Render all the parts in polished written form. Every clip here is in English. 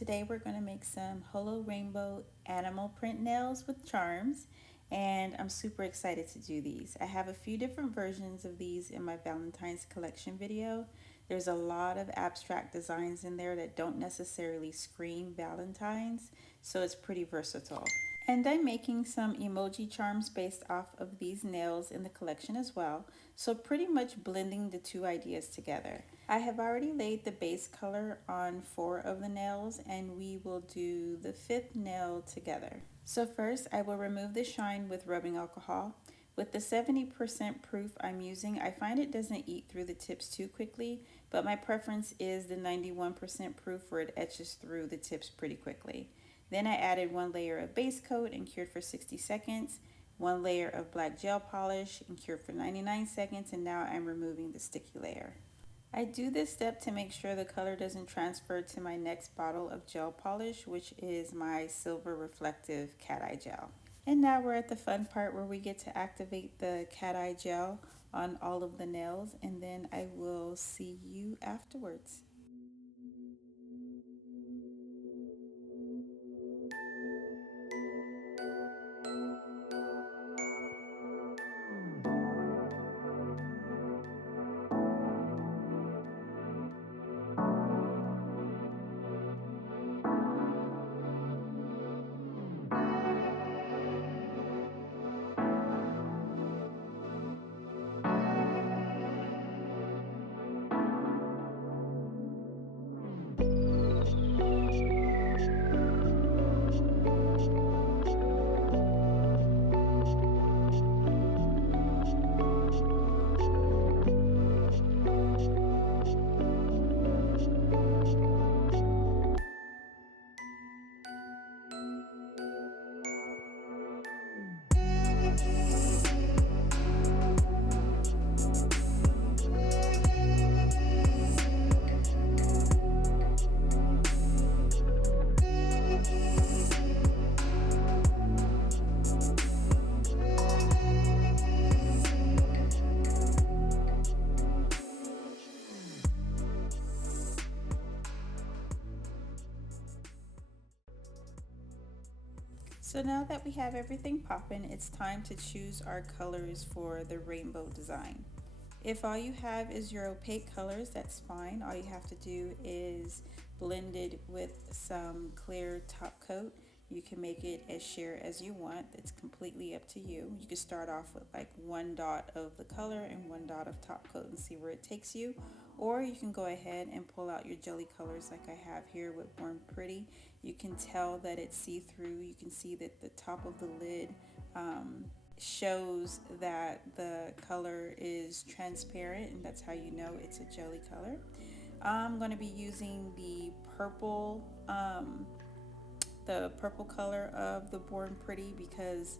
today we're going to make some Holo Animal Print Nails with charms, and I'm super excited to do these. I have a few different versions of these in my Valentine's collection video. There's a lot of abstract designs in there that don't necessarily scream Valentine's, so it's pretty versatile. And I'm making some emoji charms based off of these nails in the collection as well, so pretty much blending the two ideas together. I have already laid the base color on 4 of the nails, and we will do the 5th nail together. So first I will remove the shine with rubbing alcohol. With the 70% proof I'm using, I find it doesn't eat through the tips too quickly, but my preference is the 91% proof where it etches through the tips pretty quickly. Then I added 1 layer of base coat and cured for 60 seconds, 1 layer of black gel polish and cured for 99 seconds, and now I'm removing the sticky layer. I do this step to make sure the color doesn't transfer to my next bottle of gel polish, which is my silver reflective cat eye gel. And now we're at the fun part where we get to activate the cat eye gel on all of the nails, and then I will see you afterwards. So now that we have everything popping, it's time to choose our colors for the rainbow design. If all you have is your opaque colors, that's fine. All you have to do is blend it with some clear top coat. You can make it as sheer as you want. It's completely up to you. You can start off with like 1 dot of the color and 1 dot of top coat and see where it takes you. Or you can go ahead and pull out your jelly colors like I have here with Born Pretty. You can tell that it's see-through. You can see that the top of the lid shows that the color is transparent, and that's how you know it's a jelly color. I'm going to be using the purple color of the Born Pretty because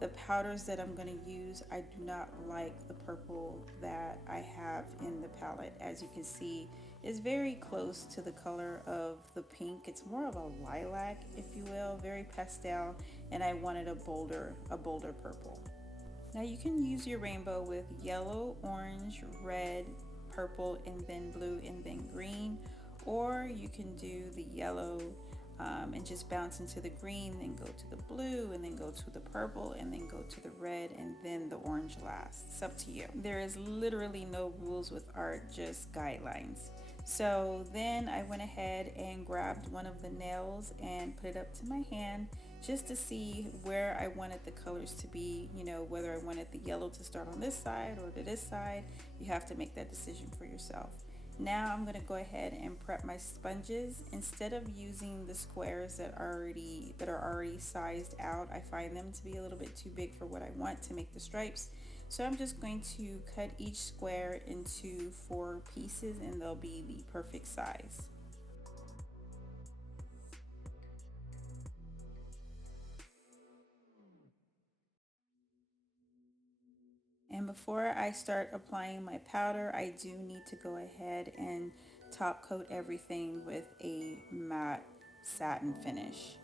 the powders that I'm going to use, I do not like the purple that I have in the palette. As you can see, is very close to the color of the pink. It's more of a lilac, if you will, very pastel, and I wanted a bolder purple. Now you can use your rainbow with yellow, orange, red, purple, and then blue, and then green, or you can do the yellow and just bounce into the green, then go to the blue, and then go to the purple, and then go to the red, and then the orange last. It's up to you. There is literally no rules with art, just guidelines. So then I went ahead and grabbed one of the nails and put it up to my hand just to see where I wanted the colors to be, you know, whether I wanted the yellow to start on this side or to this side. You have to make that decision for yourself. Now I'm going to go ahead and prep my sponges. Instead of using the squares that are already sized out, I find them to be a little bit too big for what I want to make the stripes. So I'm just going to cut each square into 4 pieces, and they'll be the perfect size. And before I start applying my powder, I do need to go ahead and top coat everything with a matte satin finish.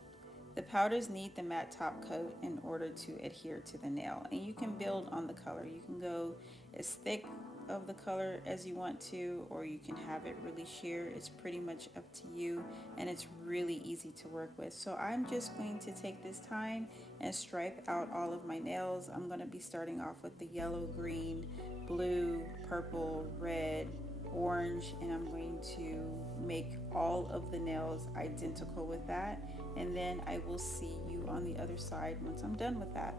The powders need the matte top coat in order to adhere to the nail, and you can build on the color. You can go as thick of the color as you want to, or you can have it really sheer. It's pretty much up to you, and it's really easy to work with. So I'm just going to take this time and stripe out all of my nails. I'm going to be starting off with the yellow, green, blue, purple, red, orange, and I'm going to make all of the nails identical with that, and then I will see you on the other side once I'm done with that.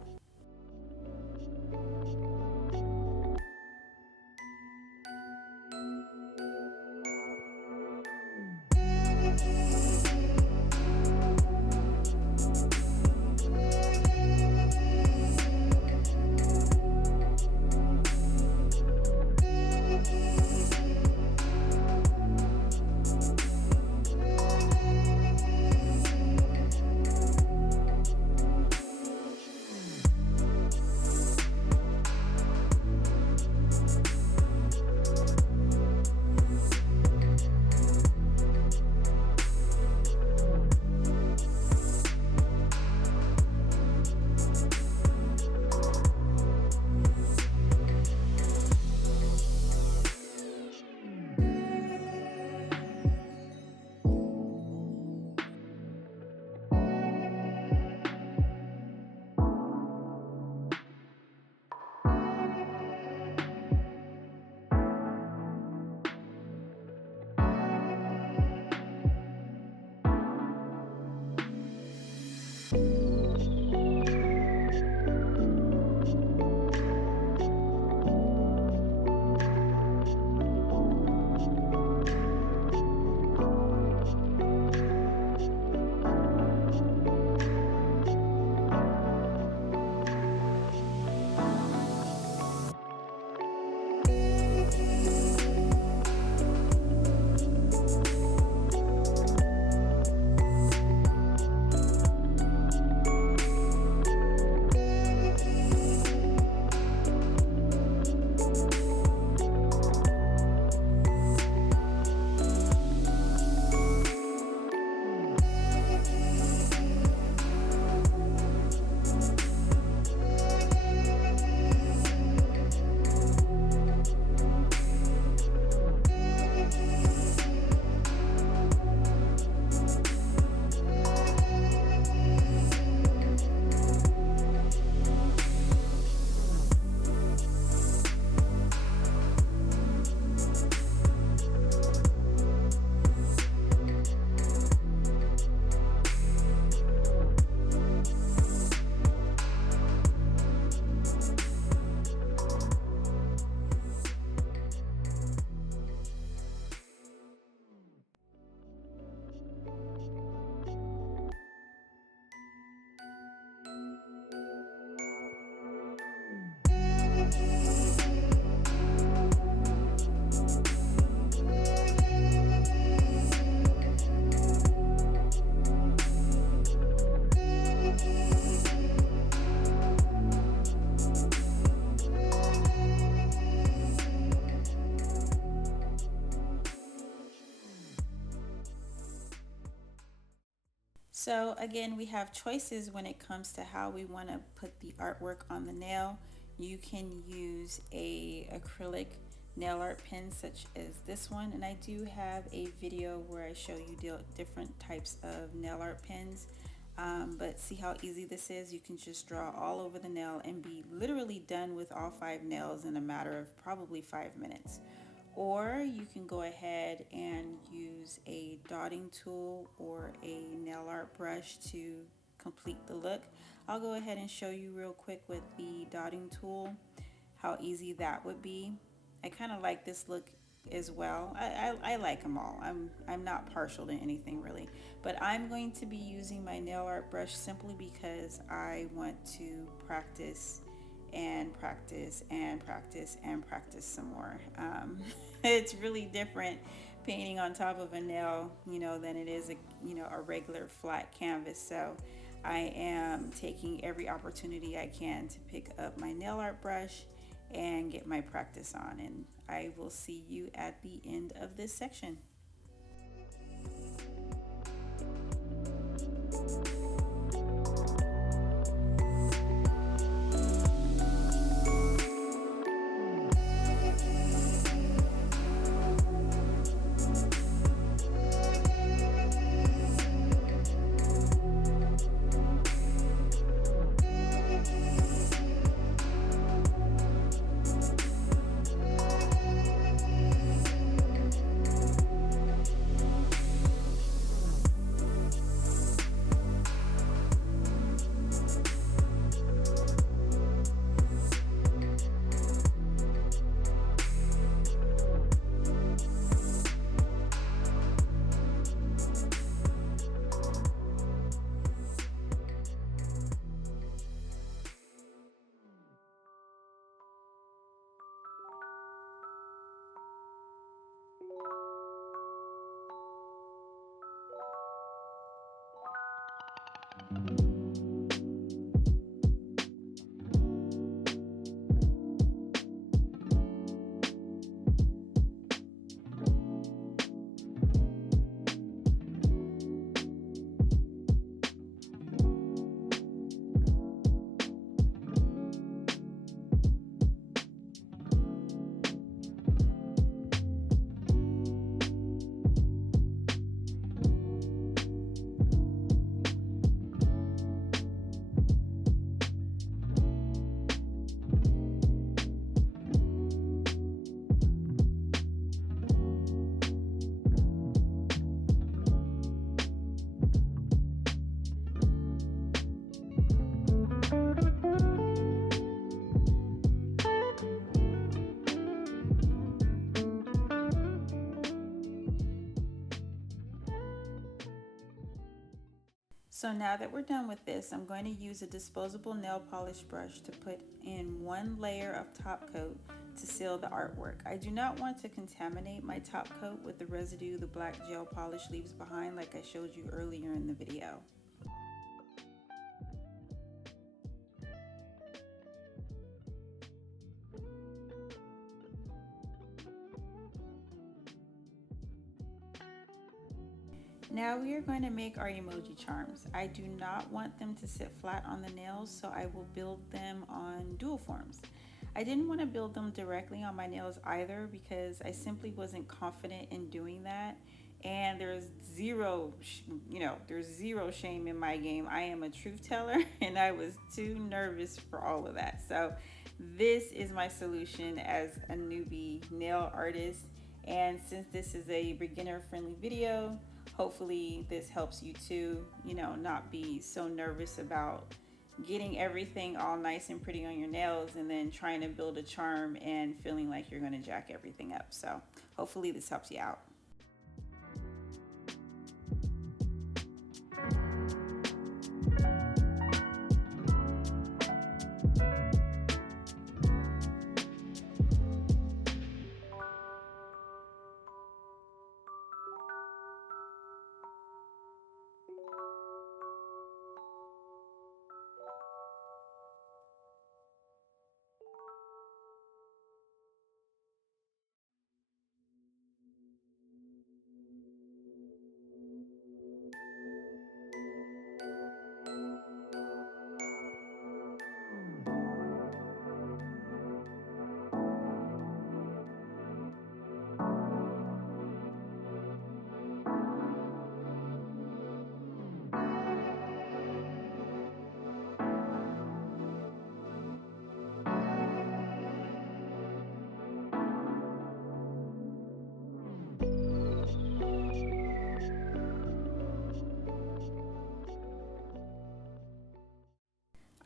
So again, we have choices when it comes to how we want to put the artwork on the nail. You can use a acrylic nail art pen such as this one, and I do have a video where I show you different types of nail art pens. But see how easy this is? You can just draw all over the nail and be literally done with all 5 nails in a matter of probably 5 minutes. Or you can go ahead and use a dotting tool or a nail art brush to complete the look. I'll go ahead and show you real quick with the dotting tool how easy that would be. I kind of like this look as well. I like them all. I'm not partial to anything really, but I'm going to be using my nail art brush simply because I want to practice and practice and practice and practice some more. It's really different painting on top of a nail, than it is a regular flat canvas. So I am taking every opportunity I can to pick up my nail art brush and get my practice on, and I will see you at the end of this section. So now that we're done with this, I'm going to use a disposable nail polish brush to put in one layer of top coat to seal the artwork. I do not want to contaminate my top coat with the residue the black gel polish leaves behind, like I showed you earlier in the video. Now we are going to make our emoji charms. I do not want them to sit flat on the nails, so I will build them on dual forms. I didn't want to build them directly on my nails either because I simply wasn't confident in doing that. And there's zero shame in my game. I am a truth teller and I was too nervous for all of that. So this is my solution as a newbie nail artist. And since this is a beginner friendly video, hopefully this helps you to, not be so nervous about getting everything all nice and pretty on your nails and then trying to build a charm and feeling like you're going to jack everything up. So hopefully this helps you out.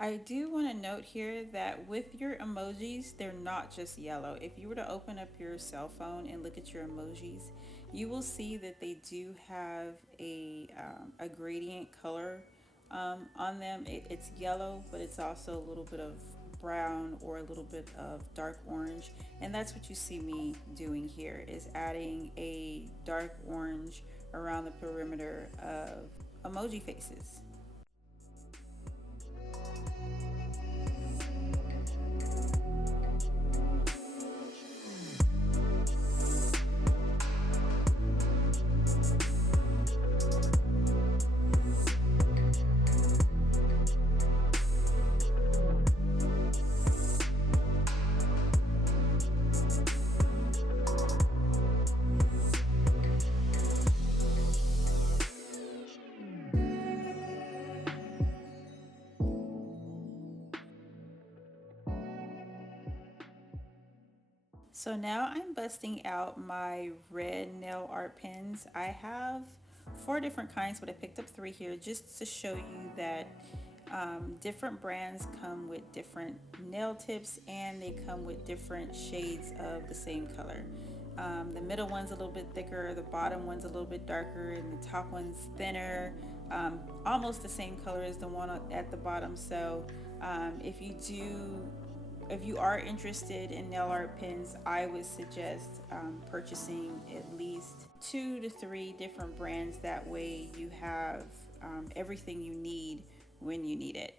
I do want to note here that with your emojis, they're not just yellow. If you were to open up your cell phone and look at your emojis, you will see that they do have a gradient color on them. It's yellow, but it's also a little bit of brown or a little bit of dark orange. And that's what you see me doing here, is adding a dark orange around the perimeter of emoji faces. So now I'm busting out my red nail art pens. I have 4 different kinds, but I picked up 3 here just to show you that different brands come with different nail tips and they come with different shades of the same color. The middle one's a little bit thicker, the bottom one's a little bit darker, and the top one's thinner, almost the same color as the one at the bottom. So if you are interested in nail art pens, I would suggest purchasing at least 2 to 3 different brands. That way you have everything you need when you need it.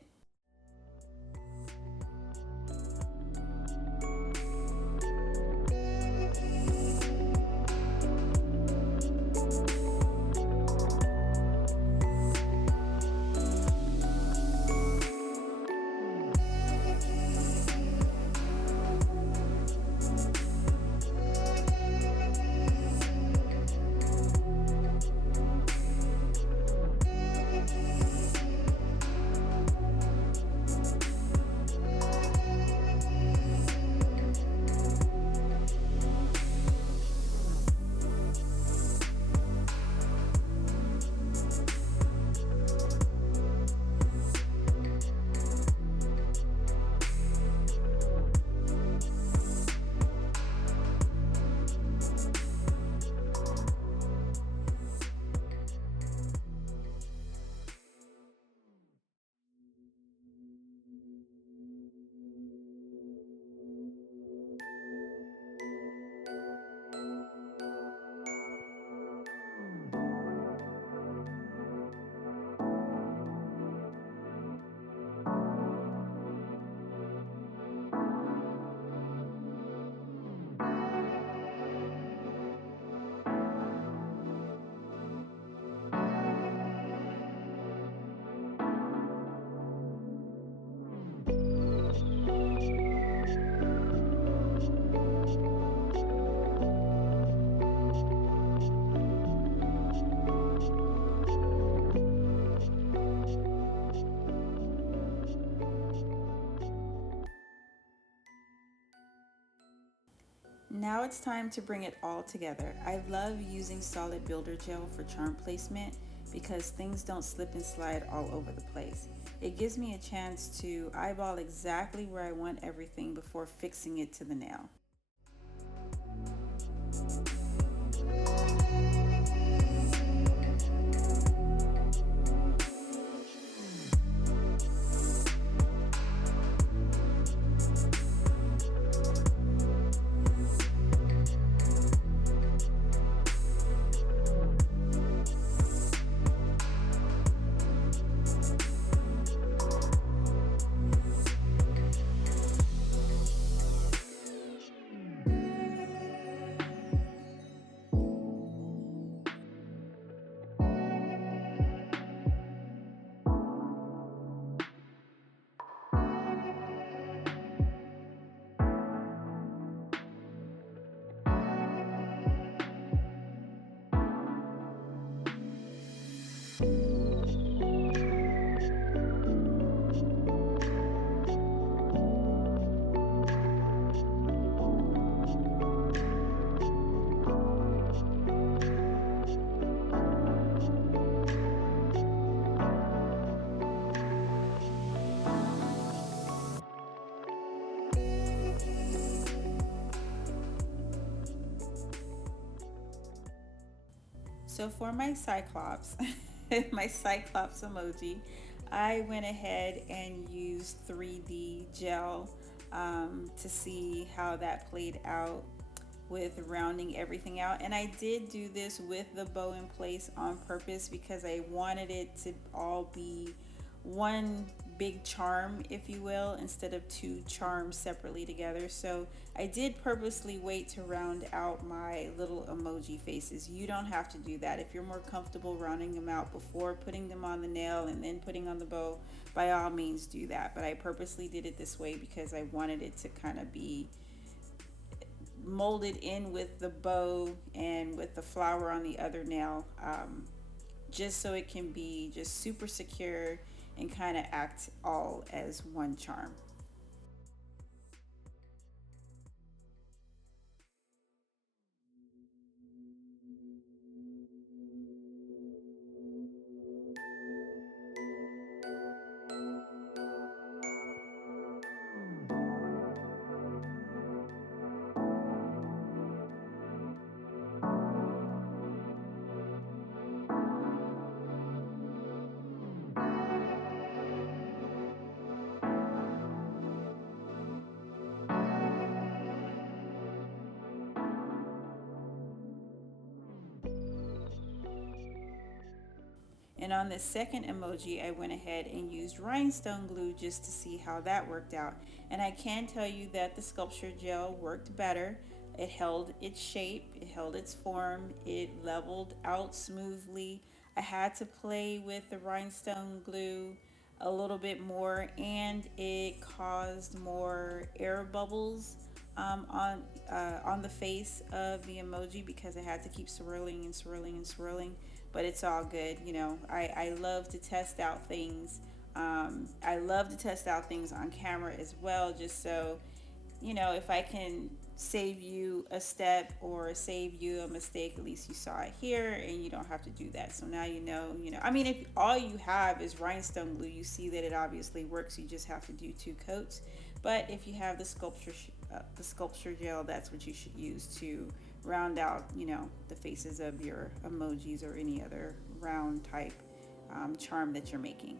Now it's time to bring it all together. I love using solid builder gel for charm placement because things don't slip and slide all over the place. It gives me a chance to eyeball exactly where I want everything before fixing it to the nail. So for my Cyclops, my Cyclops emoji, I went ahead and used 3D gel to see how that played out with rounding everything out. And I did do this with the bow in place on purpose because I wanted it to all be one big charm, if you will, instead of two charms separately together. So I did purposely wait to round out my little emoji faces. You don't have to do that. If you're more comfortable rounding them out before putting them on the nail and then putting on the bow, by all means do that. But I purposely did it this way because I wanted it to kind of be molded in with the bow and with the flower on the other nail, just so it can be just super secure and kind of act all as one charm. And on this second emoji, I went ahead and used rhinestone glue just to see how that worked out. And I can tell you that the sculpture gel worked better. It held its shape, it held its form, it leveled out smoothly. I had to play with the rhinestone glue a little bit more, and it caused more air bubbles on the face of the emoji because I had to keep swirling and swirling and swirling. But it's all good, you know. I love to test out things. I love to test out things on camera as well, just so you know, if I can save you a step or save you a mistake, at least you saw it here and you don't have to do that. So now you know, I mean, if all you have is rhinestone glue, you see that it obviously works. You just have to do 2 coats. But if you have the sculpture gel, that's what you should use to round out, the faces of your emojis or any other round type charm that you're making.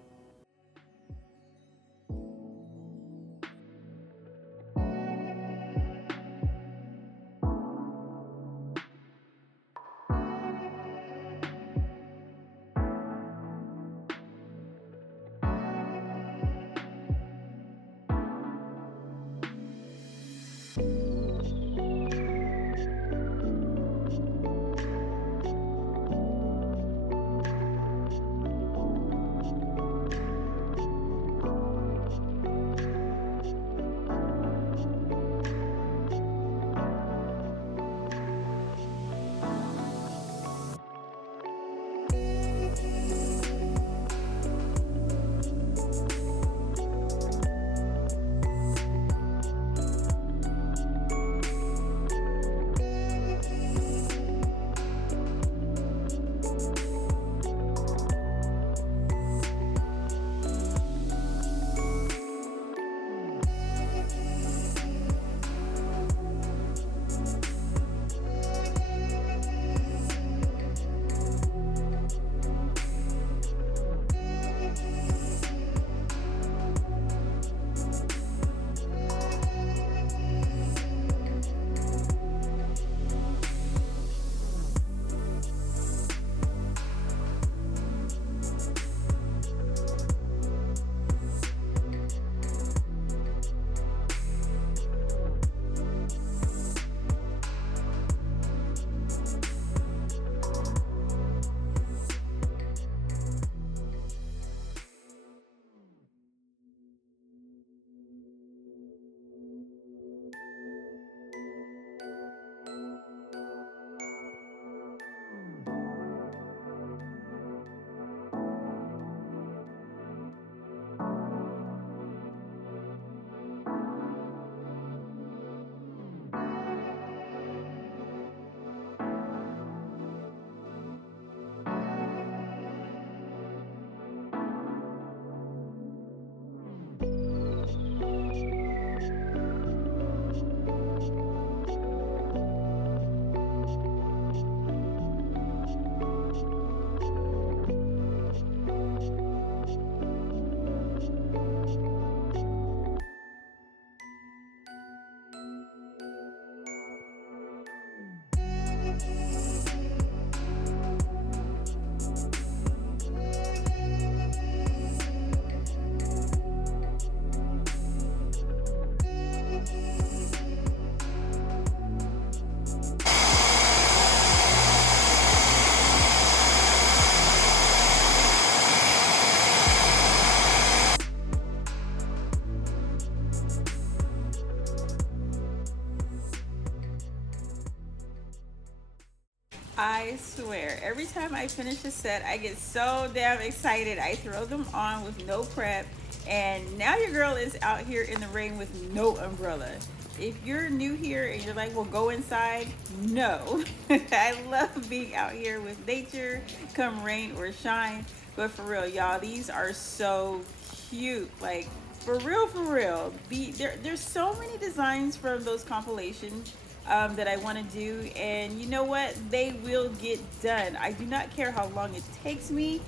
I swear, every time I finish a set, I get so damn excited. I throw them on with no prep, and now your girl is out here in the rain with no umbrella. If you're new here and you're like, well, go inside, no. I love being out here with nature, come rain or shine. But for real, y'all, these are so cute. Like, for real, for real. There's so many designs from those compilations that I want to do, and you know what, they will get done. I do not care how long it takes me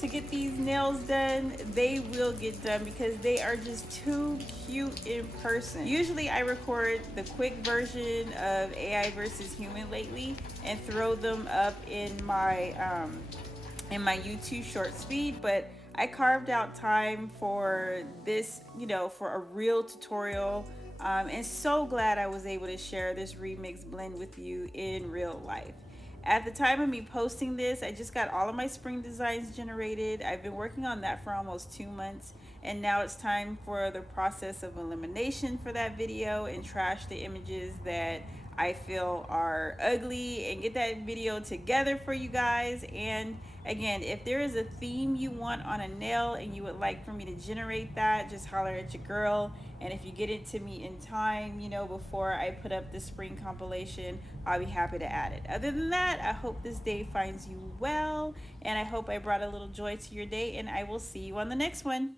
to get these nails done. They will get done because they are just too cute in person. Usually I record the quick version of AI versus human lately and throw them up in my in my YouTube short speed, but I carved out time for this, for a real tutorial. And so glad I was able to share this remix blend with you in real life. At the time of me posting this, I just got all of my spring designs generated. I've been working on that for almost 2 months, and now it's time for the process of elimination for that video and trash the images that I feel are ugly and get that video together for you guys. And again, if there is a theme you want on a nail and you would like for me to generate that, just holler at your girl. And if you get it to me in time, before I put up the spring compilation, I'll be happy to add it. Other than that, I hope this day finds you well, and I hope I brought a little joy to your day, and I will see you on the next one.